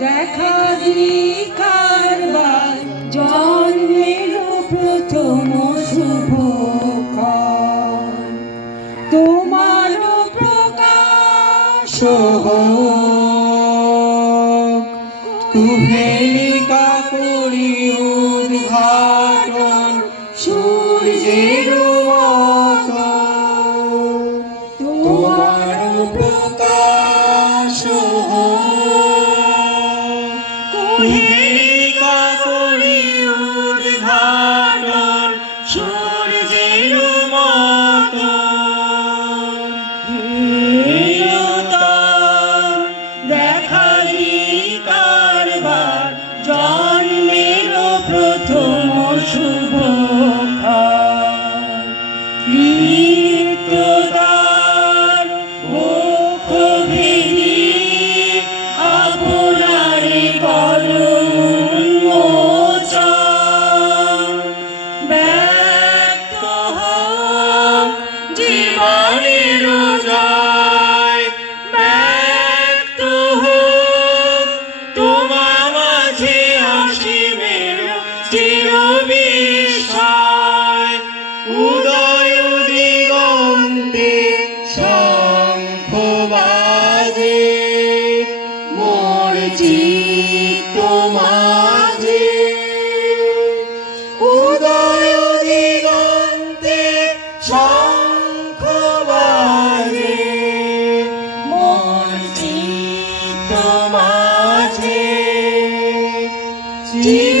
দেখা কারবার জন্মের প্রথম শুভ তোমার প্রকাশ কুহেলিকা কুহেলিকা করি উদ্ঘাটন জীবনের জয়। ব্যক্ত হোক, তোমার মাঝে অসীমের চির বিস্ময় উদয় দিগন্তে শঙ্খ বাজে মোর চিত্ত মাঝে। উদয় দিগন্তে শঙ্খ চিত্ত মাঝে চির